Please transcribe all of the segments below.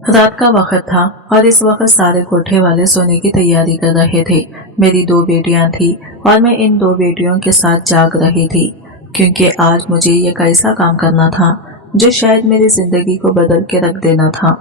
रात का वक्त था और इस वक्त सारे कोठे वाले सोने की तैयारी कर रहे थे। मेरी दो बेटियां थी और मैं इन दो बेटियों के साथ जाग रही थी, क्योंकि आज मुझे ये कैसा काम करना था जो शायद मेरी जिंदगी को बदल के रख देना था।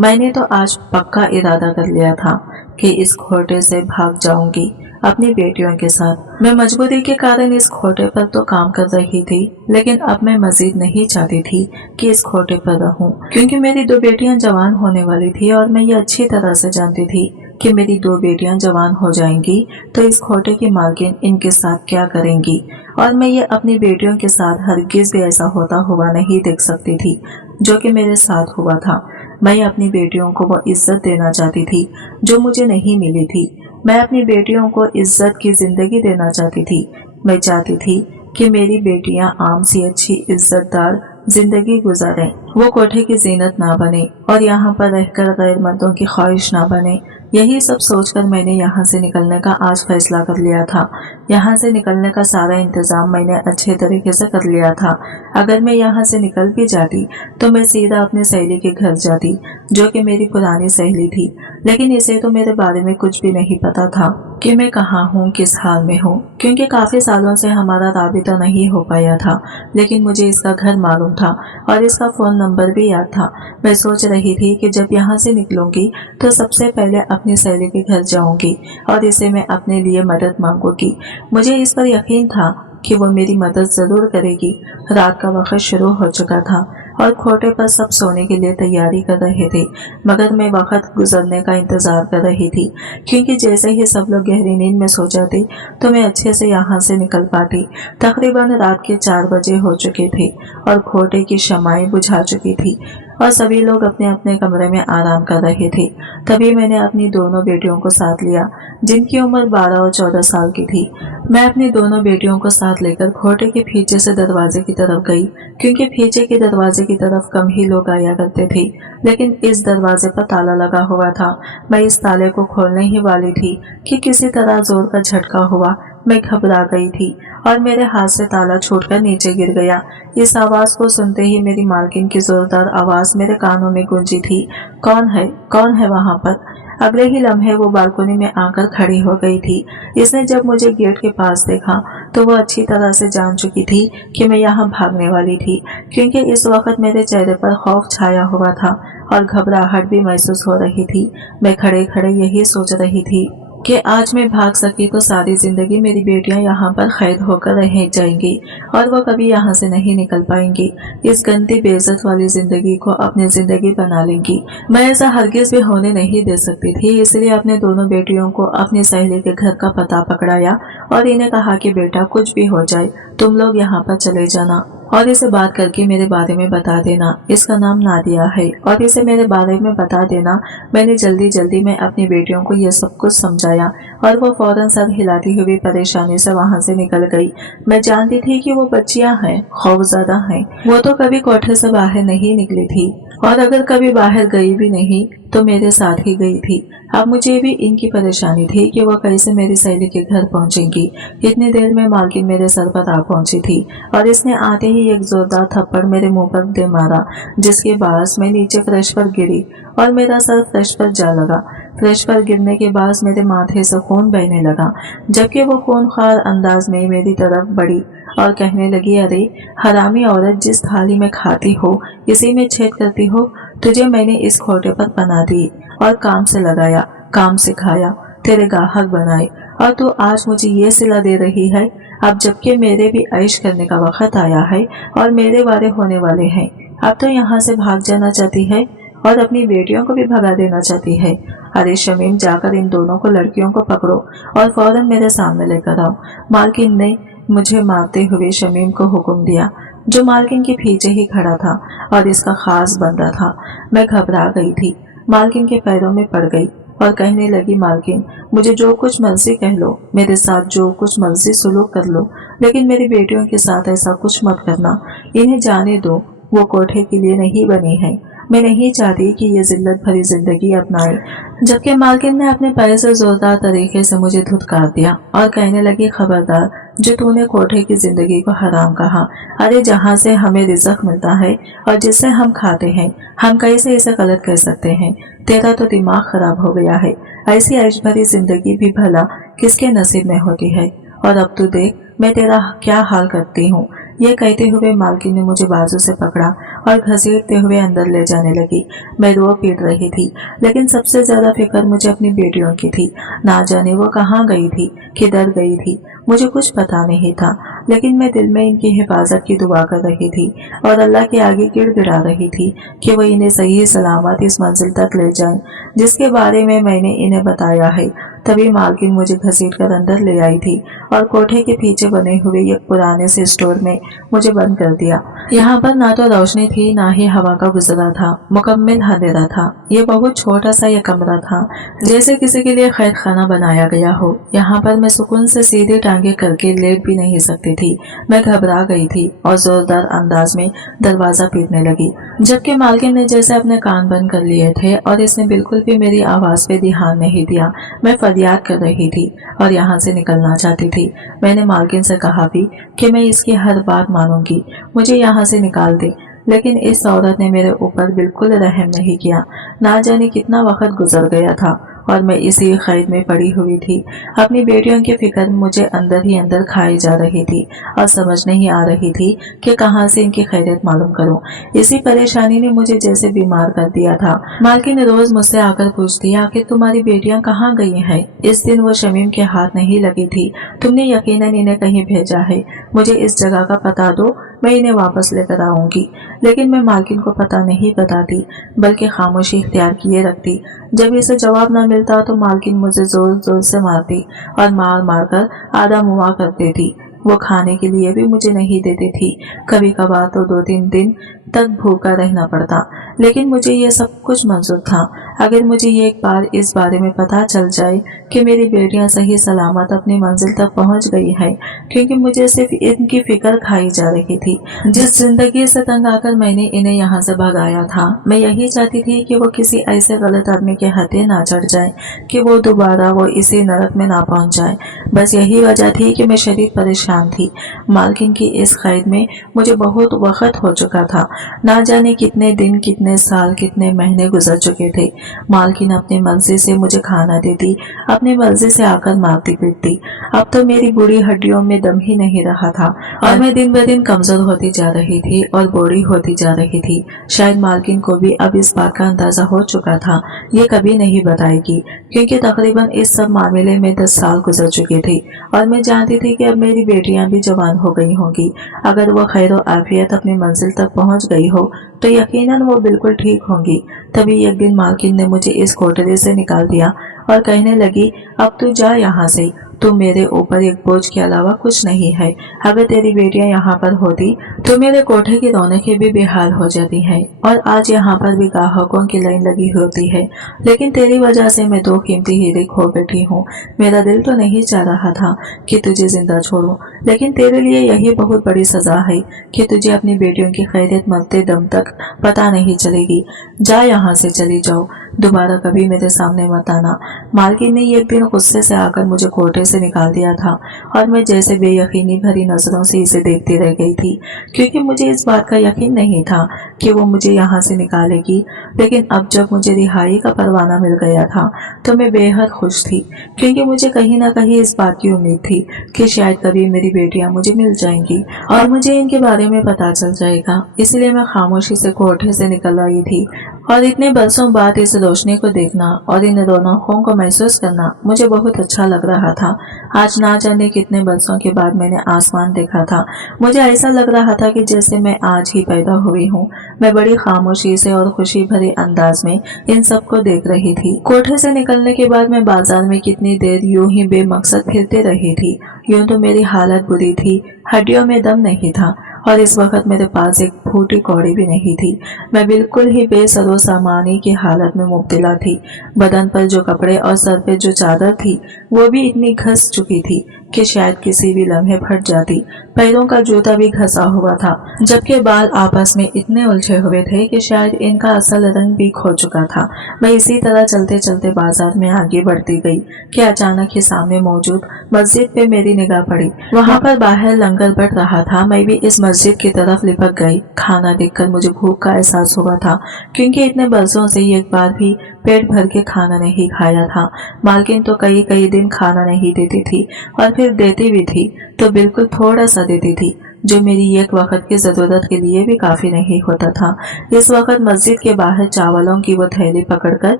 मैंने तो आज पक्का इरादा कर लिया था कि इस खोटे से भाग जाऊंगी अपनी बेटियों के साथ। मैं मजबूरी के कारण इस खोटे पर तो काम कर रही थी, लेकिन अब मैं मजीद नहीं चाहती थी कि इस खोटे पर रहूं, क्योंकि मेरी दो बेटियां जवान होने वाली थी और मैं ये अच्छी तरह से जानती थी कि मेरी दो बेटियां जवान हो जाएंगी तो इस खोटे की मालकिन इनके साथ क्या करेंगी, और मैं ये अपनी बेटियों के साथ हरगिज भी ऐसा होता हुआ नहीं देख सकती थी जो कि मेरे साथ हुआ था। मैं अपनी बेटियों को वो इज्जत देना चाहती थी जो मुझे नहीं मिली थी। मैं अपनी बेटियों को इज्जत की जिंदगी देना चाहती थी। मैं चाहती थी कि मेरी बेटियां आम सी अच्छी इज्जतदार जिंदगी गुजारें, वो कोठे की जीनत ना बने और यहाँ पर रहकर गैर मर्दों की ख्वाहिश ना बने। यही सब सोचकर मैंने यहाँ से निकलने का आज फैसला कर लिया था। यहाँ से निकलने का सारा इंतजाम मैंने अच्छे तरीके से कर लिया था। अगर मैं यहाँ से निकल भी जाती तो मैं सीधा अपने सहेली के घर जाती, जो कि मेरी पुरानी सहेली थी, लेकिन इसे तो मेरे बारे में कुछ भी नहीं पता था कि मैं कहाँ हूँ, किस हाल में हूँ, क्योंकि काफी सालों से हमारा राबिता नहीं हो पाया था। लेकिन मुझे इसका घर मालूम था और इसका फोन नंबर भी याद था। मैं सोच रही थी कि जब यहाँ से निकलूंगी तो सबसे पहले अपनी सहेली के घर जाऊंगी और इसे मैं अपने लिए मदद मांगूंगी। मुझे इस पर यकीन था कि वो मेरी मदद जरूर करेगी। रात का वक्त शुरू हो चुका था और खोटे पर सब सोने के लिए तैयारी कर रहे थे, मगर मैं वक्त गुजरने का इंतजार कर रही थी, क्योंकि जैसे ही सब लोग गहरी नींद में सो जाते तो मैं अच्छे से यहाँ से निकल पाती। तकरीबन रात के 4 बजे हो चुके थे और खोटे की शमाएं बुझा चुकी थी और सभी लोग अपने अपने कमरे में आराम कर रहे थे। तभी मैंने अपनी दोनों बेटियों को साथ लिया, जिनकी उम्र 12 और 14 साल की थी। मैं अपनी दोनों बेटियों को साथ लेकर खोटे के पीछे से दरवाजे की तरफ गई, क्योंकि पीछे के दरवाजे की तरफ कम ही लोग आया करते थे, लेकिन इस दरवाजे पर ताला लगा हुआ था। मैं इस ताले को खोलने ही वाली थी कि किसी तरह जोर का झटका हुआ। मैं घबरा गई थी और मेरे हाथ से ताला छूटकर नीचे गिर गया। इस आवाज को सुनते ही मेरी मालकिन की जोरदार आवाज मेरे कानों में गूंजी थी, कौन है, कौन है वहाँ पर? अगले ही लम्हे वो बालकनी में आकर खड़ी हो गई थी। इसने जब मुझे गेट के पास देखा तो वो अच्छी तरह से जान चुकी थी कि मैं यहाँ भागने वाली थी, क्योंकि इस वक्त मेरे चेहरे पर खौफ छाया हुआ था और घबराहट भी महसूस हो रही थी। मैं खड़े खड़े यही सोच रही थी कि आज मैं भाग सकी तो सारी जिंदगी मेरी बेटियां यहाँ पर कैद होकर रह जाएंगी और वो कभी यहाँ से नहीं निकल पाएंगी। इस गंदी बेइज्जत वाली जिंदगी को अपनी जिंदगी बना लेंगी। मैं ऐसा हरगिज भी होने नहीं दे सकती थी, इसलिए अपने दोनों बेटियों को अपनी सहेली के घर का पता पकड़ाया और इन्हें कहा कि बेटा कुछ भी हो जाए तुम लोग यहाँ पर चले जाना और इसे बात करके मेरे बारे में बता देना। इसका नाम नादिया है और इसे मेरे बारे में बता देना। मैंने जल्दी जल्दी में अपनी बेटियों को यह सब कुछ समझाया और वो फौरन सर हिलाती हुई परेशानी से वहाँ से निकल गई। मैं जानती थी कि वो बच्चियां हैं, खौफज़दा हैं। वो तो कभी कोठे से बाहर नहीं निकली थी और अगर कभी बाहर गई भी नहीं तो मेरे साथ ही गई थी। अब मुझे भी इनकी परेशानी थी कि वो कैसे मेरी सहेली के घर पहुंचेंगी। इतनी देर में मालकिन मेरे सर पर आ पहुंची थी और इसने आते ही एक जोरदार थप्पड़ मेरे मुंह पर दे मारा, जिसके बाद मैं नीचे फर्श पर गिरी और मेरा सर फर्श पर जा लगा। फर्श पर गिरने के बाद मेरे माथे से खून बहने लगा, जबकि वो खूनखार अंदाज में मेरी तरफ बढ़ी और कहने लगी, अरे हरामी औरत, जिस थाली में खाती हो इसी में छेद करती हो। तुझे मैंने इस खोटे पर पनाह दी और काम से लगाया, काम सिखाया, तेरे गाहक बनाए और तू आज मुझे ये सिला दे रही है। अब जबकि मेरे भी ऐश करने का वक्त आया है और मेरे वारे होने वाले हैं, अब तो यहाँ से भाग जाना चाहती है और अपनी बेटियों को भी भगा देना चाहती है। अरे शमीम, जाकर इन दोनों को लड़कियों को पकड़ो और फौरन मेरे सामने लेकर आओ। मालकिन ने मुझे मारते हुए शमीम को हुक्म दिया, जो मालकिन के पीछे ही खड़ा था और इसका खास बंदा था। मैं घबरा गई थी, मालकिन के पैरों में पड़ गई और कहने लगी, मालकिन मुझे जो कुछ मर्जी कह लो, मेरे साथ जो कुछ मर्जी सुलूक कर लो, लेकिन मेरी बेटियों के साथ ऐसा कुछ मत करना। इन्हें जाने दो, वो कोठे के लिए नहीं बनी है। मैं नहीं चाहती कि ये जिल्लत भरी जिंदगी अपनाए। जबकि मालकिन ने अपने पैर से जोरदार तरीके से मुझे धुतकार दिया और कहने लगी, खबरदार, जो तूने कोठे की जिंदगी को हराम कहा। अरे जहाँ से हमें रिज़्क मिलता है और जिससे हम खाते हैं, हम कैसे इसे गलत कह सकते हैं? तेरा तो दिमाग खराब हो गया है। ऐसी ऐश भरी जिंदगी भी भला किसके नसीब में होती है? और अब तू देख मैं तेरा क्या हाल करती हूँ। ये कहते हुए मालकिन ने मुझे बाजू से पकड़ा और घसीटते हुए अंदर ले जाने लगी। मैं रो पीट रही थी, लेकिन सबसे ज्यादा फिक्र मुझे अपनी बेटियों की थी। ना जाने वो कहाँ गई थी, किधर गई थी, मुझे कुछ पता नहीं था, लेकिन मैं दिल में इनकी हिफाजत की दुआ कर रही थी और अल्लाह के आगे गिड़गिड़ा रही थी कि वो इन्हें सही सलामत इस मंजिल तक ले जाए जिसके बारे में मैंने इन्हें बताया है। तभी मालकिन मुझे घसीट कर अंदर ले आई थी और कोठे के पीछे बने हुए एक पुराने से स्टोर में मुझे बंद कर दिया। यहाँ पर ना तो रोशनी थी, ना ही हवा का गुजरा था, मुकम्मल अंधेरा था। ये बहुत छोटा सा ये कमरा था, जैसे किसी के लिए कैद खाना बनाया गया हो। यहाँ पर मैं सुकून से सीधे टांगे करके लेट भी नहीं सकती थी। मैं घबरा गई थी और जोरदार अंदाज में दरवाजा पीटने लगी, जबकि मालकिन ने जैसे अपने कान बंद कर लिए थे और इसने बिल्कुल भी मेरी आवाज पे ध्यान नहीं दिया। मैं फरियाद कर रही थी और यहाँ से निकलना चाहती थी। मैंने मालकिन से कहा भी कि मैं इसकी हर बात मानूंगी, मुझे यहाँ से निकाल दे, लेकिन इस औरत ने मेरे ऊपर बिल्कुल रहम नहीं किया। ना जाने कितना वक्त गुजर गया था और मैं इसी कैद में पड़ी हुई थी। अपनी बेटियों की फिक्र मुझे अंदर ही अंदर खाई जा रही थी और समझ नहीं आ रही थी कि कहाँ से इनकी खैरियत मालूम करूं। इसी परेशानी ने मुझे जैसे बीमार कर दिया था। मालकिन ने रोज मुझसे आकर पूछती, आखिर तुम्हारी बेटियां कहाँ गई हैं? इस दिन वो शमीम के हाथ नहीं लगी थी, तुमने यकीनन इन्हें कहीं भेजा है। मुझे इस जगह का पता दो, मैं इन्हें वापस लेकर आऊंगी। लेकिन मैं मालकिन को पता नहीं बताती, बल्कि खामोशी इख्तियार किए रखती। जब इसे जवाब न मिलता तो मालकिन मुझे जोर जोर से मारती और मार मार कर आधा मुआ कर देती। वो खाने के लिए भी मुझे नहीं देती थी। कभी कभार तो 2-3 दिन तक भूखा रहना पड़ता, लेकिन मुझे ये सब कुछ मंजूर था अगर मुझे ये एक बार इस बारे में पता चल जाए कि मेरी बेटियां सही सलामत अपनी मंजिल तक पहुंच गई हैं, क्योंकि मुझे सिर्फ इनकी फिक्र खाई जा रही थी। जिस जिंदगी से तंग आकर मैंने इन्हें यहाँ से भगाया था, मैं यही चाहती थी कि वो किसी ऐसे गलत आदमी के हथे ना चढ़ जाए कि वो दोबारा वो इसी नरक में ना पहुंच जाए। बस यही वजह थी कि मैं शदीद परेशान थी। मालकिन की इस कैद में मुझे बहुत वक्त हो चुका था। ना जाने कितने दिन, कितने साल, कितने महीने गुजर चुके थे। मालकिन अपनी मर्जी से मुझे खाना देती, अपनी मर्जी से आकर मारती पीटती। अब तो मेरी बूढ़ी हड्डियों में दम ही नहीं रहा था और मैं दिन ब दिन कमजोर होती जा रही थी और बूढ़ी होती जा रही थी। शायद मालकिन को भी अब इस बात का अंदाजा हो चुका था। ये कभी नहीं बताएगी, क्योंकि तकरीबन इस सब मामले में 10 साल गुजर चुके थे और मैं जानती थी कि अब मेरी बेटियां भी जवान हो गई होंगी। अगर वो खैर आफियत अपनी मंजिल तक पहुंच गई हो तो यकीनन वो बिल्कुल ठीक होंगी। तभी एक दिन मालकिन ने मुझे इस कोठरी से निकाल दिया और कहने लगी, अब तू जा यहाँ से, तू मेरे ऊपर एक बोझ के अलावा कुछ नहीं है। अगर तेरी बेटियां यहाँ पर होती तो मेरे कोठे की रौनकें भी बेहाल हो जाती हैं और आज यहाँ पर भी ग्राहकों की लाइन लगी होती है, लेकिन तेरी वजह से मैं 2 कीमती हीरे खो बैठी हूँ। मेरा दिल तो नहीं चाह रहा था कि तुझे जिंदा छोड़ूं, लेकिन तेरे लिए यही बहुत बड़ी सजा है कि तुझे अपनी बेटियों की खैरियत मरते दम तक पता नहीं चलेगी। जा यहाँ से, चली जाओ, दोबारा कभी मेरे सामने मत आना। मालकिन ने एक दिन गुस्से से आकर मुझे कोठे से निकाल दिया था और मैं जैसे बेयकीनी भरी नजरों से इसे देखती रह गई थी, क्योंकि मुझे इस बात का यकीन नहीं था कि वो मुझे यहाँ से निकालेगी। लेकिन अब जब मुझे रिहाई का परवाना मिल गया था तो मैं बेहद खुश थी, क्योंकि मुझे कहीं ना कहीं इस बात की उम्मीद थी कि शायद कभी मेरी बेटियां मुझे मिल जाएंगी और मुझे इनके बारे में पता चल जाएगा। इसलिए मैं खामोशी से कोठे से निकल आई थी और इतने बरसों बाद इस रोशनी को देखना और इन रौनकों को महसूस करना मुझे बहुत अच्छा लग रहा था। आज ना जाने कितने बरसों के बाद मैंने आसमान देखा था। मुझे ऐसा लग रहा था कि जैसे मैं आज ही पैदा हुई हूँ। मैं बड़ी खामोशी से और खुशी भरे अंदाज में इन सब को देख रही थी। कोठे से निकलने के बाद मैं बाजार में कितनी देर यूं ही बेमकसद फिरते रही थी। यूं तो मेरी हालत बुरी थी, हड्डियों में दम नहीं था और इस वक्त मेरे पास एक फूटी कौड़ी भी नहीं थी। मैं बिल्कुल ही बेसरो सामानी की हालत में मुब्तला थी। बदन पर जो कपड़े और सर पे जो चादर थी वो भी इतनी घस चुकी थी कि शायद किसी भी लम्हे फट जाती। पैरों का जूता भी घसा हुआ था, जबकि बाल आपस में इतने उलझे हुए थे कि शायद इनका असल रंग भी खो चुका था। मैं इसी तरह चलते चलते बाजार में आगे बढ़ती गई कि अचानक ही सामने मौजूद मस्जिद पे मेरी निगाह पड़ी। वहां पर बाहर लंगर बढ़ रहा था। मैं भी इस मस्जिद की तरफ लिपक गई। खाना देखकर मुझे भूख का एहसास हुआ था, क्योंकि इतने बरसों से एक बार भी पेट भर के खाना नहीं खाया था। मालकिन तो कई कई दिन खाना नहीं देती थी, और फिर देती भी थी तो बिल्कुल थोड़ा सा देती थी, जो मेरी एक वक्त की जरूरत के लिए भी काफी नहीं होता था। इस वक्त मस्जिद के बाहर चावलों की वो थैली पकड़कर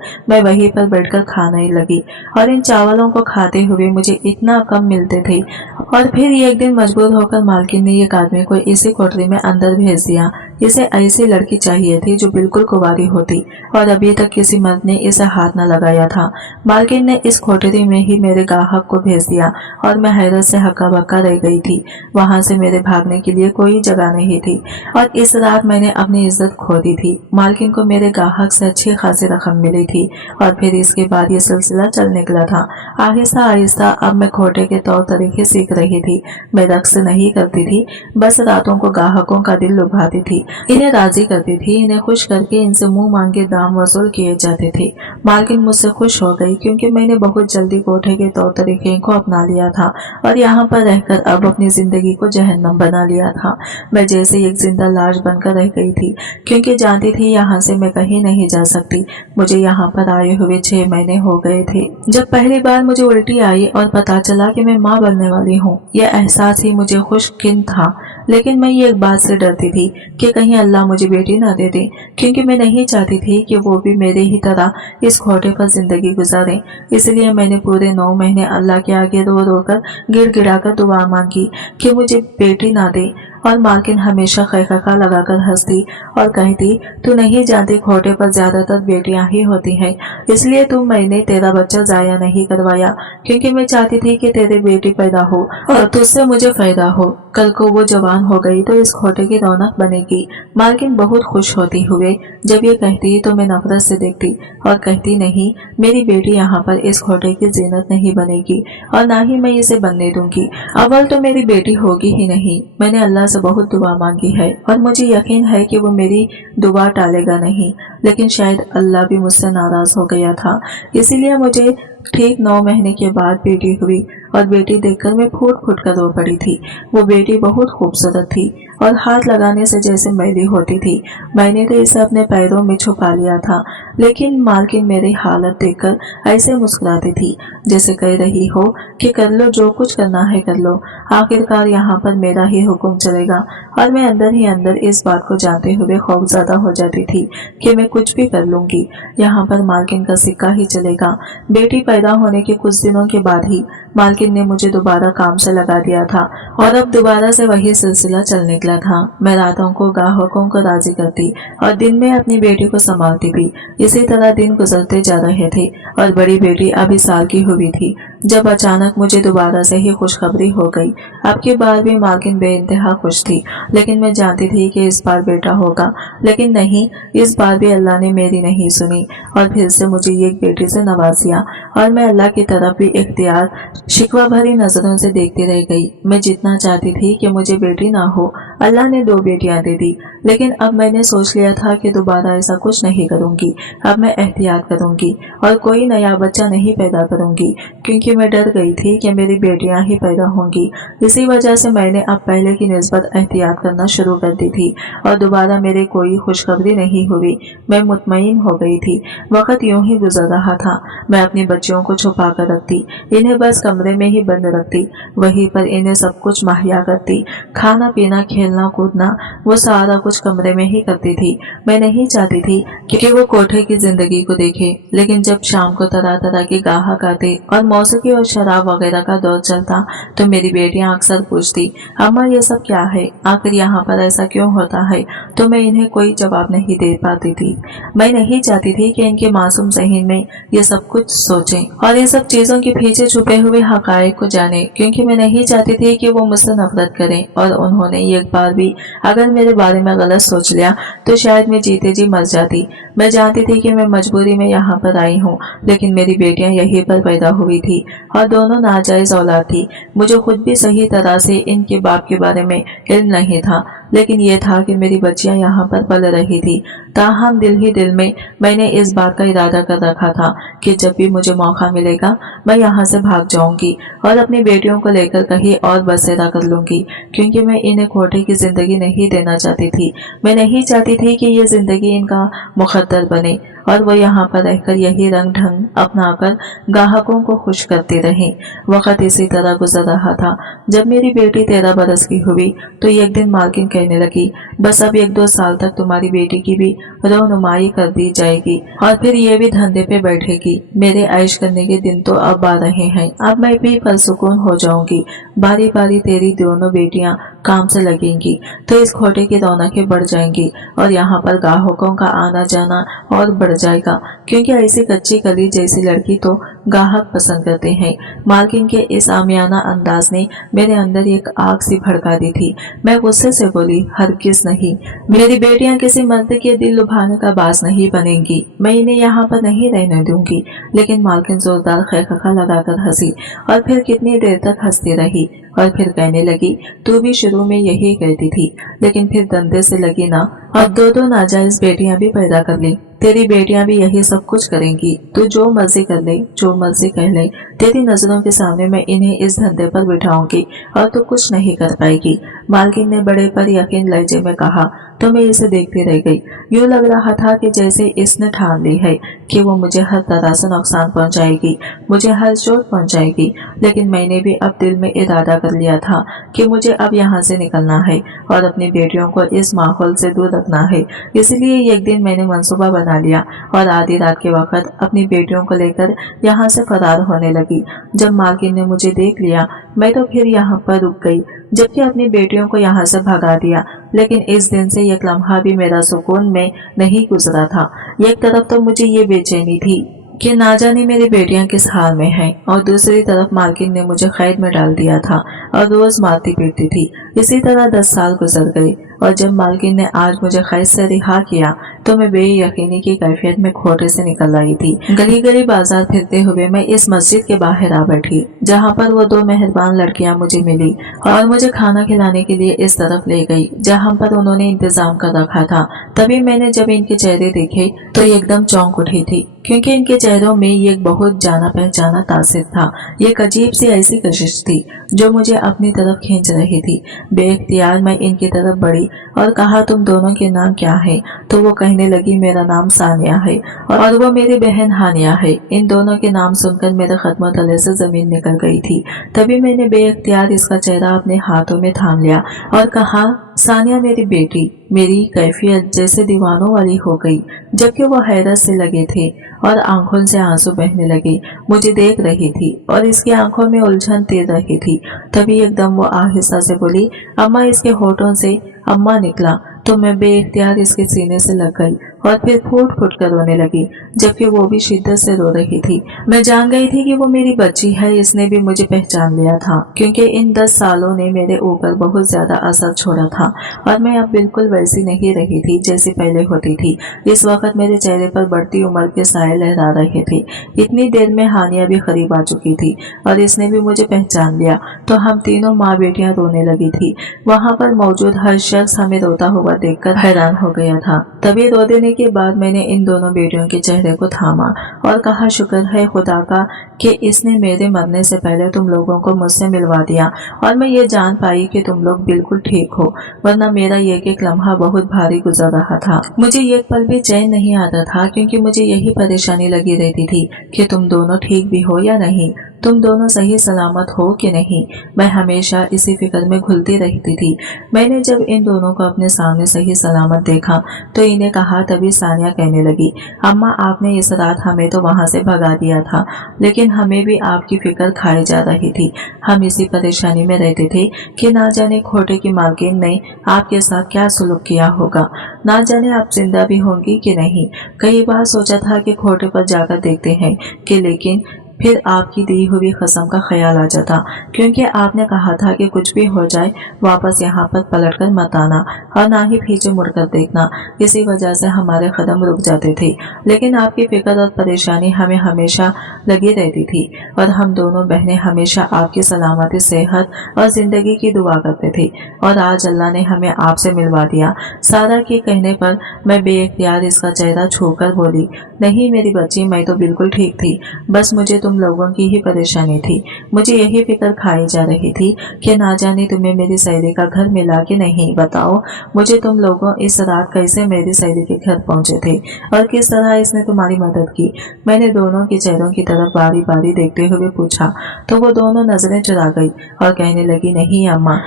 मैं वहीं पर बैठकर खाने लगी, और इन चावलों को खाते हुए मुझे इतना कम मिलते थे। और फिर एक दिन मजबूर होकर मालकिन ने एक आदमी को इसी कोठरी में अंदर भेज दिया। इसे ऐसी लड़की चाहिए थी जो बिल्कुल कुंवारी होती और अभी तक किसी मर्द ने इसे हाथ न लगाया था। मालकिन ने इस कोठरी में ही मेरे ग्राहक को भेज दिया, और मैं हैरत से हक्का बक्का रह गई थी। वहां से मेरे भागने के लिए कोई जगह नहीं थी, और इस रात मैंने अपनी इज्जत खो दी थी। मालकिन को मेरे ग्राहक से अच्छी खासी रकम मिली थी, और फिर इसके बाद ये सिलसिला चल निकला था। आहिस्ता आहिस्ता अब मैं खोटे के तौर तरीके सीख रही थी। मैं रक्स नहीं करती थी, बस रातों को ग्राहकों का दिल लुभाती थी, इन्हें राजी करती थी। इन्हें खुश करके इनसे मुंह मांगे दाम वसूल किए जाते थे। मालकिन मुझसे खुश हो गई, क्योंकि मैंने बहुत जल्दी कोठे के तौर तरीके को अपना लिया था, और यहाँ पर रहकर अब अपनी जिंदगी को जहन्नम बना लिया था। मैं जैसे एक जिंदा लाश बनकर रह गई थी, क्योंकि जानती थी यहाँ से मैं कहीं नहीं जा सकती। मुझे यहाँ पर आए हुए 6 महीने हो गए थे जब पहली बार मुझे उल्टी आई और पता चला कि मैं माँ बनने वाली हूँ। यह एहसास ही मुझे खुशकिन था, लेकिन मैं ये एक बात से डरती थी कि कहीं अल्लाह मुझे बेटी ना दे दे, क्योंकि मैं नहीं चाहती थी कि वो भी मेरे ही तरह इस खोटे पर जिंदगी गुजारे। इसलिए मैंने पूरे 9 महीने अल्लाह के आगे रो रो कर गिड़गिड़ा कर दुआ मांगी कि मुझे बेटी ना दे। और मालकिन हमेशा खैखा लगाकर हंसती और कहती, तू नहीं जानती खोटे पर ज्यादातर बेटियां ही होती हैं, इसलिए मैंने तेरा बच्चा जाया नहीं करवाया, क्योंकि मैं चाहती थी कि तेरे बेटी पैदा हो और तुझसे मुझे फायदा हो। कल को वो जवान हो गई तो इस खोटे की रौनक बनेगी। मालकिन बहुत खुश होती हुए जब ये कहती तो मैं नफरत से देखती और कहती, नहीं, मेरी बेटी यहाँ पर इस खोटे की जीनत नहीं बनेगी, और ना ही मैं इसे बनने दूंगी। अव्वल तो मेरी बेटी होगी ही नहीं। मैंने अल्लाह से बहुत दुआ मांगी है, और मुझे यकीन है कि वो मेरी दुआ टालेगा नहीं, लेकिन शायद अल्लाह भी मुझसे नाराज हो गया था। इसीलिए मुझे ठीक 9 महीने के बाद बेटी हुई, और बेटी देखकर मैं फूट फूट कर रो पड़ी थी। वो बेटी बहुत खूबसूरत थी और हाथ लगाने से जैसे मैली होती थी। मैंने तो इसे अपने पैरों में छुपा लिया था, लेकिन मालकिन मेरी हालत देखकर ऐसे मुस्कुराती थी जैसे कह रही हो कि कर लो, जो कुछ करना है कर लो, आखिरकार यहाँ पर मेरा ही हुक्म चलेगा। और मैं अंदर ही अंदर इस बात को जानते हुए खौफजदा हो जाती थी कि मैं कुछ भी कर लूंगी, यहाँ पर मालकिन का सिक्का ही चलेगा। बेटी पैदा होने के कुछ दिनों के बाद ही मालकिन ने मुझे दोबारा काम से लगा दिया था, और अब दोबारा से वही सिलसिला चल निकला था। मैं रातों को ग्राहकों को राजी करती और दिन में अपनी बेटी को संभालती भी। इसी तरह दिन गुजरते जा रहे थे, और बड़ी बेटी अभी साल की हुई थी जब अचानक मुझे दोबारा से ही खुशखबरी हो गई। अब की बार भी मालकिन बेइंतहा खुश थी, लेकिन मैं जानती थी कि इस बार बेटा होगा। लेकिन नहीं, इस बार भी अल्लाह ने मेरी नहीं सुनी और फिर से मुझे एक बेटी से नवाजिया, और मैं अल्लाह की तरफ भी इख्तियार शिकवा भरी नजरों से देखती रह गई। मैं जितना चाहती थी कि मुझे बेटी ना हो, अल्लाह ने 2 बेटियां दे दी, लेकिन अब मैंने सोच लिया था कि दोबारा ऐसा कुछ नहीं करूंगी। अब मैं एहतियात करूंगी और कोई नया बच्चा नहीं पैदा करूंगी, क्योंकि मैं डर गई थी कि मेरी बेटियां ही पैदा होंगी। इसी वजह से मैंने अब पहले की निस्बत एहतियात करना शुरू कर दी थी, और दोबारा मेरे कोई खुशखबरी नहीं हुई। मैं मुतमईन हो गई थी। वक्त यूं ही गुजर रहा था। मैं अपनी बच्चियों को छुपा कर रखती, इन्हें बस कमरे में ही बंद रखती, वहीं पर इन्हें सब कुछ मुहैया करती। खाना पीना, खेलना कूदना, वो सारा कुछ कमरे में ही करती थी। मैं नहीं चाहती थी कि वो कोठे की जिंदगी को देखे, लेकिन जब शाम को तरह तरह के ग्राहक आते और मौसीकी और शराब वगैरह का दौर चलता, तो मेरी बेटियां अक्सर पूछती, अम्मा ये सब क्या है, आखिर यहाँ पर ऐसा क्यों होता है? तो मैं इन्हें कोई जवाब नहीं दे पाती थी। मैं नहीं चाहती थी कि इनके मासूम ज़हन में ये सब कुछ सोचें और इन सब चीजों के पीछे छुपे हुए हकायक को जाने, क्योंकि मैं नहीं चाहती थी कि वो मुझसे नफरत करें। और उन्होंने एक बार भी अगर मेरे बारे में गलत सोच लिया तो शायद मैं जीते जी मर जाती। मैं जानती थी कि मैं मजबूरी में यहाँ पर आई हूँ, लेकिन मेरी बेटियां यहीं पर पैदा हुई थी और दोनों नाजायज औलाद थी। मुझे खुद भी सही तरह से इनके बाप के बारे में इल्म नहीं था, लेकिन ये था कि मेरी बच्चियां यहाँ पर पल रही थी। ताहम दिल ही दिल में मैंने इस बात का इरादा कर रखा था कि जब भी मुझे मौका मिलेगा मैं यहाँ से भाग जाऊंगी और अपनी बेटियों को लेकर कहीं और बसेरा कर लूंगी, क्योंकि मैं इन्हें कोठे की जिंदगी नहीं देना चाहती थी। मैं नहीं चाहती थी कि ये जिंदगी इनका मुकद्दर बने और वो यहाँ पर रहकर यही रंग ढंग अपनाकर ग्राहकों को खुश करती रही। वक्त इसी तरह गुजर रहा था। जब मेरी बेटी 13 बरस की हुई तो एक दिन मालकिन कहने लगी, बस अब 1-2 साल तक तुम्हारी बेटी की भी रौनुमाई कर दी जाएगी और फिर ये भी धंधे पे बैठेगी। मेरे ऐश करने के दिन तो अब आ रहे हैं, अब मैं भी परसुकून हो जाऊंगी। बारी बारी तेरी दोनों बेटियां काम से लगेंगी तो इस खोटे की रौनकें बढ़ जाएंगी और यहाँ पर ग्राहकों का आना जाना और बढ़ जाएगा, क्योंकि ऐसी कच्ची कली जैसी लड़की तो ग्राहक पसंद करते हैं। मालकिन के इस आमियाना अंदाज ने मेरे अंदर एक आग सी भड़का दी थी। मैं गुस्से से बोली, हरगिज़ नहीं, मेरी बेटियां किसी मर्द के दिल लुभाने का बास नहीं बनेंगी, मैं इन्हें यहाँ पर नहीं रहने दूंगी। लेकिन मालकिन जोरदार खैखा लगाकर हंसी और फिर कितनी देर तक हंसती रही और फिर कहने लगी, तू भी शुरू में यही कहती थी, लेकिन फिर धंधे से लगी ना और 2-2 नाजायज बेटियां भी पैदा कर ली। तेरी बेटियां भी यही सब कुछ करेंगी। तू जो मर्जी कर ले, जो मर्जी कह ले, तेरी नजरों के सामने मैं इन्हें इस धंधे पर बिठाऊंगी और तू कुछ नहीं कर पाएगी। मालकिन ने बड़े पर यकीन लहजे में कहा तो मैं इसे देखती रह गई। यूं लग रहा था कि जैसे इसने ठान ली है कि वो मुझे हर तरह से नुकसान पहुंचाएगी, मुझे हर चोट पहुंचाएगी। लेकिन मैंने भी अब दिल में इरादा कर लिया था कि मुझे अब यहाँ से निकलना है और अपनी बेटियों को इस माहौल से दूर रखना है। इसलिए एक दिन मैंने मंसूबा बना लिया और आधी रात के वक्त अपनी बेटियों को लेकर यहाँ से फरार होने लगी। जब मालकिन ने मुझे देख लिया मैं तो फिर यहाँ पर रुक गई, जबकि अपनी बेटियों को यहाँ से भगा दिया। लेकिन इस दिन से एक लम्हा भी मेरा सुकून में नहीं गुजरा था। एक तरफ तो मुझे ये बेचैनी थी कि ना जाने मेरी बेटियां किस हाल में हैं, और दूसरी तरफ मालकिन ने मुझे कैद में डाल दिया था और रोज मारती पीटती थी। इसी तरह 10 साल गुजर गए और जब मालकिन ने आज मुझे कैद से रिहा किया तो मैं बेयकीनी की कैफियत में खोटे से निकल आई थी। गली गली बाजार फिरते हुए मैं इस मस्जिद के बाहर आ बैठी, जहाँ पर वो 2 मेहरबान लड़कियां मुझे मिली और मुझे खाना खिलाने के लिए इस तरफ ले गई जहाँ पर उन्होंने इंतजाम कर रखा था। तभी मैंने जब इनके चेहरे देखे तो एकदम चौंक उठी थी, क्योंकि इनके चेहरों में एक बहुत जाना पहचाना तासिर था। एक अजीब सी ऐसी कशिश थी जो मुझे अपनी तरफ खींच रही थी। बेइख्तियार मैं इनकी तरफ बढ़ी और कहा, तुम दोनों के नाम क्या है? तो वो कहने लगी, मेरा नाम सानिया है और वो मेरी बहन हानिया है। इन दोनों के नाम सुनकर मेरे कदमों तले से जमीन निकल गई थी। तभी मैंने बेइख्तियार इसका चेहरा अपने हाथों में थाम लिया और कहा, सानिया मेरी बेटी। मेरी कैफियत जैसे दीवानों वाली हो गई, जबकि वो हैरत से लगे थे और आंखों से आंसू बहने लगे। मुझे देख रही थी और इसकी आंखों में उलझन तेज रही थी। तभी एकदम वो आहिस्ता से बोली, अम्मा। इसके होठों से अम्मा निकला तो मैं बेइख्तियार इसके सीने से लग गई और फिर फूट फूट कर रोने लगी, जबकि वो भी शिद्दत से रो रही थी। मैं जान गई थी कि वो मेरी बच्ची है। इसने भी मुझे पहचान लिया था, क्योंकि इन 10 सालों ने मेरे ऊपर बहुत ज्यादा असर छोड़ा था और मैं अब बिल्कुल वैसी नहीं रही थी जैसी पहले होती थी। इस वक्त मेरे चेहरे पर बढ़ती उम्र के साए लहरा रहे थे। इतनी देर में हानिया भी करीब आ चुकी थी और इसने भी मुझे पहचान लिया तो हम तीनों माँ बेटियां रोने लगी थी। वहाँ पर मौजूद हर शख्स हमें रोता हुआ देखकर हैरान हो गया था। तभी रो देने के बाद मैंने इन दोनों बेटियों के चेहरे को थामा और कहा, शुक्र है खुदा का कि इसने मेरे मरने से पहले तुम लोगों को मुझसे मिलवा दिया और मैं ये जान पाई कि तुम लोग बिल्कुल ठीक हो, वरना मेरा एक एक लम्हा बहुत भारी गुजर रहा था। मुझे एक पल भी चैन नहीं आता था, क्योंकि मुझे यही परेशानी लगी रहती थी कि तुम दोनों ठीक भी हो या नहीं, तुम दोनों सही सलामत हो कि नहीं। मैं हमेशा इसी फिक्र में घुलती रहती थी। मैंने जब इन दोनों को अपने सामने सही सलामत देखा तो इन्हें कहा। तभी सानिया कहने लगी, अम्मा आपने इस रात हमें तो वहाँ से भगा दिया था, लेकिन हमें भी आपकी फिक्र खाई जा रही थी। हम इसी परेशानी में रहते थे कि ना जाने खोटे की मालकिन ने आपके साथ क्या सुलूक किया होगा, ना जाने आप जिंदा भी होंगी कि नहीं। कई बार सोचा था कि खोटे पर जाकर देखते हैं कि, लेकिन फिर आपकी दी हुई कसम का ख्याल आ जाता, क्योंकि आपने कहा था कि कुछ भी हो जाए वापस यहाँ पर पलट कर मत आना और ना ही पीछे मुड़कर देखना। इसी वजह से हमारे कदम रुक जाते थे, लेकिन आपकी फिक्र और परेशानी हमें हमेशा लगी रहती थी और हम दोनों बहनें हमेशा आपकी सलामती, सेहत और जिंदगी की दुआ करते थे। और आज अल्लाह ने हमें आपसे मिलवा दिया। सारा के कहने पर मैं बेइख्तियार इसका चेहरा छूकर बोली, नहीं मेरी बच्ची, मैं तो बिल्कुल ठीक थी, बस मुझे तुम लोगों की ही परेशानी थी। मुझे यही फिक्र खाई जा रही थी कि ना जाने तुम्हें मेरी सहेली का घर मिला कि नहीं। बताओ मुझे तुम लोगों इस रात कैसे मेरी सहेली के घर पहुंचे थे और किस तरह इसने तुम्हारी मदद की। मैंने दोनों के चेहरों की तरफ बारी बारी देखते हुए पूछा तो वो दोनों नजरें चुरा गई और कहने लगी, नहीं अम्मा,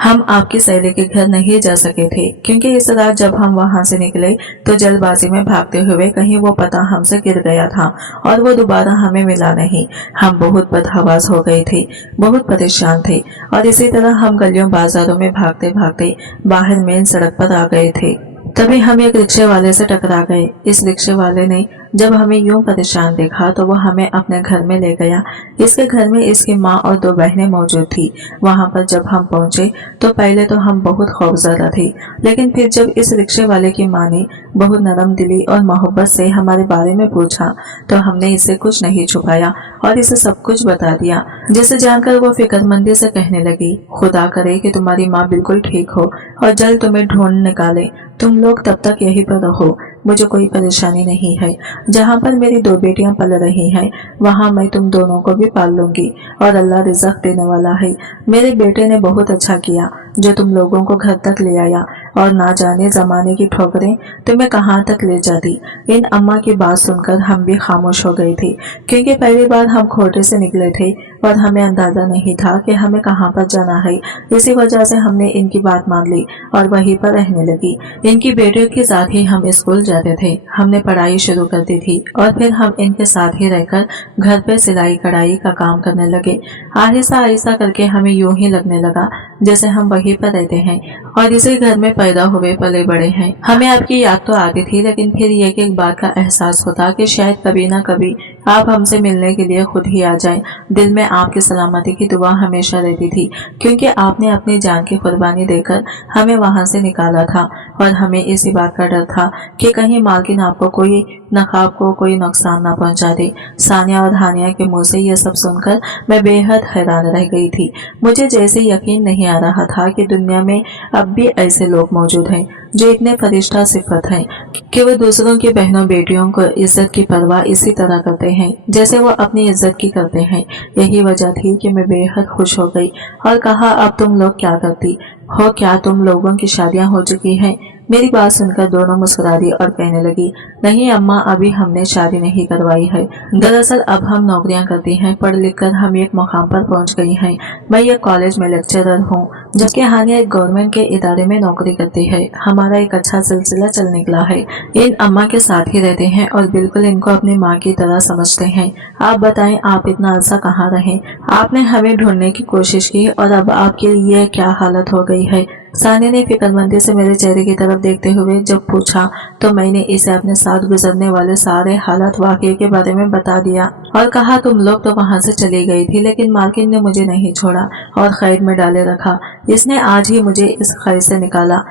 हम आपकी सहेली के घर नहीं जा सके थे, क्योंकि इस रात जब हम वहां से निकले तो जल्दबाजी में भागते हुए कहीं वो पता हमसे गिर गया था और वो दोबारा हमें मिला नहीं। हम बहुत बदहवास हो गए थे, बहुत परेशान थे और इसी तरह हम गलियों बाजारों में भागते भागते बाहर मेन सड़क पर आ गए थे। तभी हम एक रिक्शे वाले से टकरा गए। इस रिक्शे वाले ने जब हमें यूं परेशान देखा तो वो हमें अपने घर में ले गया। इसके घर में इसकी माँ और 2 बहनें मौजूद थी। वहां पर जब हम पहुंचे तो पहले तो हम बहुत खौफजदा थे, लेकिन फिर जब इस रिक्शे वाले की माँ ने बहुत नरम दिली और मोहब्बत से हमारे बारे में पूछा तो हमने इससे कुछ नहीं छुपाया और इसे सब कुछ बता दिया, जिसे जानकर वो फिक्रमंदी से कहने लगी, खुदा करे कि तुम्हारी माँ बिल्कुल ठीक हो और जल्द तुम्हें ढूंढ निकाले। तुम लोग तब तक यहीं पर रहो, मुझे कोई परेशानी नहीं है। जहाँ पर मेरी 2 बेटियां पल रही हैं वहाँ मैं तुम दोनों को भी पाल लूंगी और अल्लाह रिज़्क़ देने वाला है। मेरे बेटे ने बहुत अच्छा किया जो तुम लोगों को घर तक ले आया, और ना जाने जमाने की ठोकरें तुम्हें कहाँ तक ले जाती। इन अम्मा की बात सुनकर हम भी खामोश हो गए थे, क्योंकि पहली बार हम खोटे से निकले थे और हमें अंदाजा नहीं था कि हमें कहाँ पर जाना है। इसी वजह से हमने इनकी बात मान ली और वहीं पर रहने लगी। इनकी बेटियों के साथ ही हम स्कूल जाते थे, हमने पढ़ाई शुरू कर दी थी और फिर हम इनके साथ ही रहकर घर पे सिलाई कढ़ाई का काम करने लगे। आहिस्ता आहिस्ता करके हमें यूं ही लगने लगा जैसे हम वहीं पर रहते हैं और इसी घर में पैदा हुए पले बड़े हैं। हमें आपकी याद तो आती थी, लेकिन फिर एक बात का एहसास होता कि शायद कभी ना कभी आप हमसे मिलने के लिए खुद ही आ जाएं। दिल में आपकी सलामती की दुआ हमेशा रहती थी, क्योंकि आपने अपनी जान की कुर्बानी देकर हमें वहां से निकाला था और हमें इसी बात का डर था कि कहीं मालकिन आपको कोई नकाब को कोई नुकसान ना पहुंचा दे। सानिया और हानिया के मुंह से यह सब सुनकर मैं बेहद हैरान रह गई थी। मुझे जैसे यकीन नहीं आ रहा था कि दुनिया में अब भी ऐसे लोग मौजूद हैं जो इतने फरिश्ता सिफत हैं कि वो दूसरों की बहनों बेटियों को इज्जत की परवाह इसी तरह करते हैं जैसे वो अपनी इज्जत की करते हैं। यही वजह थी कि मैं बेहद खुश हो गई और कहा, अब तुम लोग क्या करती हो, क्या तुम लोगों की शादियां हो चुकी हैं? मेरी बात सुनकर दोनों मुस्कुरा दी और कहने लगी, नहीं अम्मा, अभी हमने शादी नहीं करवाई है। दरअसल अब हम नौकरियां करती हैं, पढ़ लिख कर हम एक मुकाम पर पहुंच गई हैं। मैं एक कॉलेज में लेक्चरर हूँ, जबकि हानिया एक गवर्नमेंट के इदारे में नौकरी करती है। हमारा एक अच्छा सिलसिला चल निकला है। इन अम्मा के साथ ही रहते हैं और बिल्कुल इनको अपनी माँ की तरह समझते हैं। आप बताएं, आप इतना अरसा कहाँ रहे? आपने हमें ढूंढने की कोशिश की और अब आपकी ये क्या हालत हो गई है? सानिया ने फिक्रमंदी से मेरे चेहरे की तरफ देखते हुए जब पूछा तो मैंने इसे अपने साथ गुजरने वाले सारे हालात वाकये के बारे में बता दिया और कहा, तुम लोग तो वहां से चली गई थी, लेकिन मालकिन ने मुझे नहीं छोड़ा और कैद में डाले रखा। इसने आज ही मुझे इस कैद से निकाला,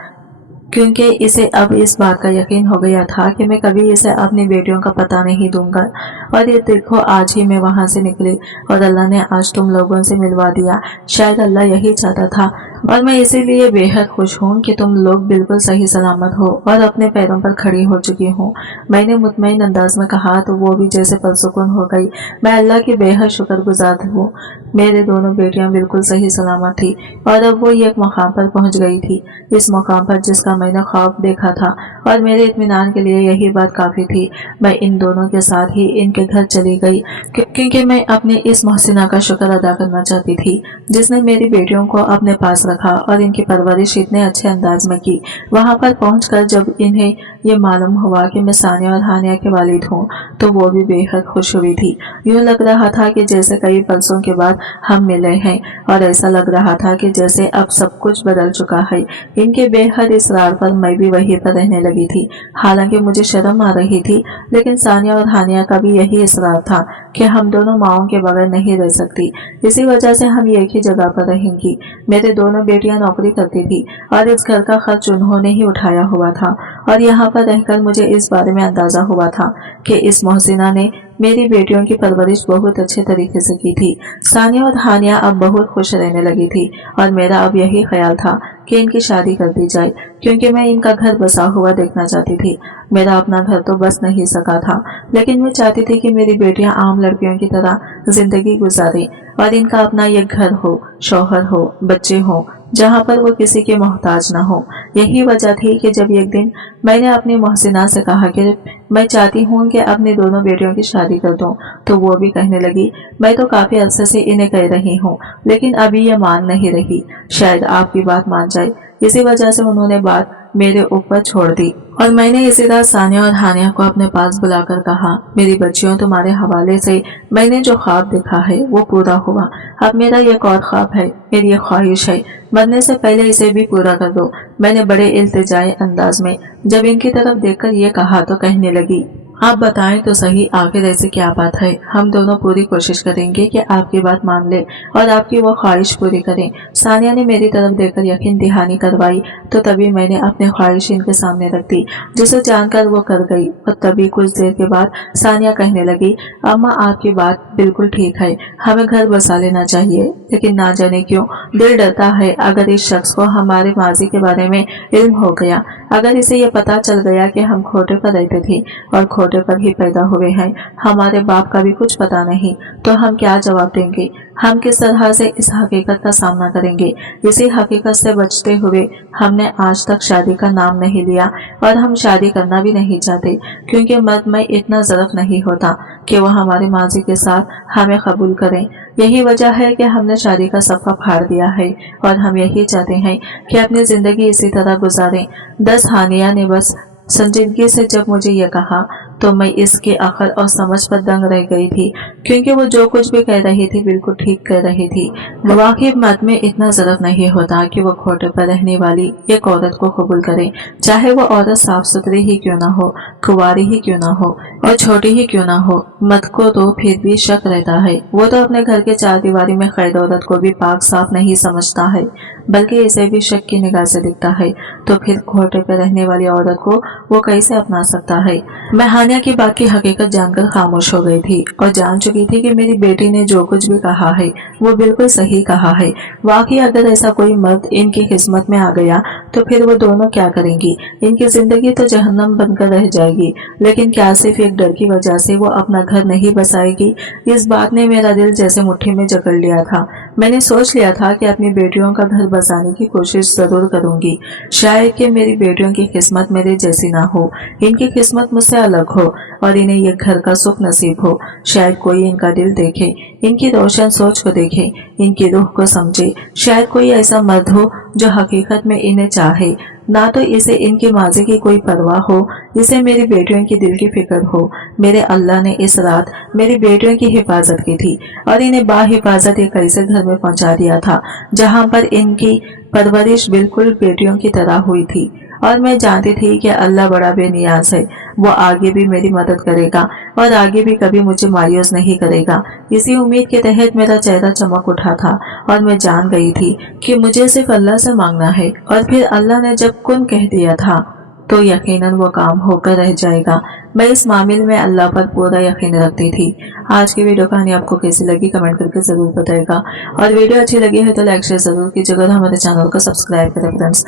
क्योंकि इसे अब इस बात का यकीन हो गया था कि मैं कभी इसे अपनी बेटियों का पता नहीं दूंगा। और ये देखो, आज ही मैं वहां से निकली और अल्लाह ने आज तुम लोगों से मिलवा दिया। शायद अल्लाह यही चाहता था और मैं इसीलिए बेहद खुश हूँ कि तुम लोग बिल्कुल सही सलामत हो और अपने पैरों पर खड़ी हो चुकी हूँ। मैंने मुतमईन अंदाज में कहा तो वो भी जैसे परसुकून हो गई। मैं अल्लाह की बेहद शुक्रगुजार हूँ। मेरे दोनों बेटियां बिल्कुल सही सलामत थी और अब वो एक मुकाम पर पहुंच गई थी, इस मुकाम पर जिसका मैंने ख्वाब देखा था, और मेरे इत्मीनान के लिए यही बात काफी थी। मैं इन दोनों के साथ ही इनके घर चली गई, क्योंकि मैं अपनी इस मोहसिना का शुक्र अदा करना चाहती थी जिसने मेरी बेटियों को अपने पास रखा और इनकी परवरिश इतने अच्छे अंदाज में की। वहां पर पहुंचकर जब इन्हें ये मालूम हुआ कि मैं सानिया और हानिया के वालिद हूँ तो वो भी बेहद खुश हुई थी। यूं लग रहा था कि जैसे कई बरसों के बाद हम मिले हैं और ऐसा लग रहा था कि जैसे अब सब कुछ बदल चुका है। इनके बेहद इसरार पर मैं भी वहीं पर रहने लगी थी। हालांकि मुझे शर्म आ रही थी, लेकिन सानिया और हानिया का भी यही इसरार था कि हम दोनों माओं के बगैर नहीं रह सकती। इसी वजह से हम एक ही जगह पर रहेंगी। मेरे दोनों बेटियां नौकरी करती थी और इस घर का खर्च उन्होंने ही उठाया हुआ था और यहाँ पर रहकर मुझे इस बारे में अंदाजा हुआ था कि इस मोहसिना ने मेरी बेटियों की परवरिश बहुत अच्छे तरीके से की थी। सानिया और हानिया अब बहुत खुश रहने लगी थी और मेरा अब यही ख्याल था कि इनकी शादी कर दी जाए, क्योंकि मैं इनका घर बसा हुआ देखना चाहती थी। मेरा अपना घर तो बस नहीं सका था, लेकिन मैं चाहती थी कि मेरी बेटियां आम लड़कियों की तरह जिंदगी गुजारें और इनका अपना एक घर हो, शौहर हो, बच्चे हो, जहाँ पर वो किसी के मोहताज न हो। यही वजह थी कि जब एक दिन मैंने अपनी मोहसिना से कहा कि मैं चाहती हूँ कि अपनी दोनों बेटियों की शादी कर दूं, तो वो भी कहने लगी मैं तो काफी अरसे से इन्हें कह रही हूँ, लेकिन अभी ये मान नहीं रही, शायद आपकी बात मान जाए। इसी वजह से उन्होंने बात मेरे ऊपर छोड़ दी और मैंने इसी रात सानिया और हानिया को अपने पास बुलाकर कहा, मेरी बच्चियों, तुम्हारे हवाले से मैंने जो ख्वाब देखा है वो पूरा हुआ। अब मेरा एक और ख्वाब है, मेरी ये ख्वाहिश है, मरने से पहले इसे भी पूरा कर दो। मैंने बड़े इल्तिजाई अंदाज में जब इनकी तरफ देखकर ये कहा तो कहने लगी, आप बताएं तो सही, आखिर ऐसी क्या बात है। हम दोनों पूरी कोशिश करेंगे कि आपकी बात मान ले और आपकी वो ख्वाहिश पूरी करें। सानिया ने मेरी तरफ देखकर यकीन दहानी करवाई तो तभी मैंने अपनी ख्वाहिश इनके सामने रख दी, जिसे जानकर वो कर गई। और तभी कुछ देर के बाद सानिया कहने लगी, अम्मा आपकी बात बिल्कुल ठीक है, हमें घर बसा लेना चाहिए, लेकिन ना जाने क्यों दिल डरता है अगर इस शख्स को हमारे माजी के बारे में इल्म हो गया, अगर इसे ये पता चल गया कि हम खोटे पर रहते थे और खोटे पर ही पैदा हुए हैं, हमारे बाप का भी कुछ पता नहीं, तो हम क्या जवाब देंगे, हम किस तरह से इस हकीकत का सामना करेंगे। इसी हकीकत से बचते हुए हमने आज तक शादी का नाम नहीं लिया और हम शादी करना भी नहीं चाहते, क्योंकि मर्द में इतना ज़रफ नहीं होता कि वह हमारे माजी के साथ हमें कबूल करें। यही वजह है कि हमने शादी का सफ़ा फाड़ दिया है और हम यही चाहते हैं कि अपनी ज़िंदगी इसी तरह गुजारें। 10 हानिया ने बस संजीदगी से जब मुझे यह कहा तो मैं इसके अकल और समझ पर दंग रह गई थी, क्योंकि वो जो कुछ भी कह रही थी बिल्कुल ठीक कह रही थी। वाकई मर्द में इतना ज़रफ नहीं होता कि वो खोटे पर रहने वाली एक औरत को कबूल करे, चाहे वो औरत साफ सुथरी ही क्यों ना हो, कुंवारी ही क्यों ना हो और छोटी ही क्यों ना हो। मर्द को तो फिर भी शक रहता है, वो तो अपने घर के चार दीवारी में कैद औरत को भी पाक साफ नहीं समझता है, बल्कि इसे भी शक की निगाह से दिखता है। तो फिर खोटे पर रहने वाली औरत को वो कैसे अपना सकता है। मैं हानिया की बात की हकीकत जानकर खामोश हो गई थी और जान चुकी थी कि मेरी बेटी ने जो कुछ भी कहा है वो बिल्कुल सही कहा है। वाकई अगर ऐसा कोई मर्द इनकी किस्मत में आ गया तो फिर वो दोनों क्या करेंगी, इनकी जिंदगी तो जहन्नम बनकर रह जाएगी। लेकिन क्या सिर्फ एक डर की वजह से वो अपना घर नहीं बसाएगी? इस बात ने मेरा दिल जैसे मुट्ठी में जकड़ लिया था। मैंने सोच लिया था कि अपनी बेटियों का घर बसाने की कोशिश जरूर करूंगी। शायद कि मेरी बेटियों की किस्मत मेरे जैसी ना हो, इनकी किस्मत मुझसे अलग हो और इन्हें ये घर का सुख नसीब हो। शायद कोई इनका दिल देखे, इनकी रोशन सोच को देखे, इनकी रूह को समझे। शायद कोई ऐसा मर्द हो जो हकीकत में इन्हें चाहे, ना तो इसे इनकी माजी की कोई परवाह हो, इसे मेरी बेटियों की दिल की फिक्र हो। मेरे अल्लाह ने इस रात मेरी बेटियों की हिफाजत की थी और इन्हें बाहिफाजत एक ऐसे घर में पहुंचा दिया था जहां पर इनकी परवरिश बिल्कुल बेटियों की तरह हुई थी। और मैं जानती थी कि अल्लाह बड़ा बेनियाज है, वो आगे भी मेरी मदद करेगा और आगे भी कभी मुझे मायूस नहीं करेगा। इसी उम्मीद के तहत मेरा चेहरा चमक उठा था और मैं जान गई थी कि मुझे सिर्फ अल्लाह से मांगना है और फिर अल्लाह ने जब कुन कह दिया था तो यकीनन वो काम होकर रह जाएगा। मैं इस मामले में अल्लाह पर पूरा यकीन रखती थी। आज की वीडियो कहानी आपको कैसी लगी कमेंट करके जरूर बताएगा और वीडियो अच्छी लगी है तो लाइक शेयर जरूर कीजिएगा और हमारे चैनल को सब्सक्राइब करें फ्रेंड्स।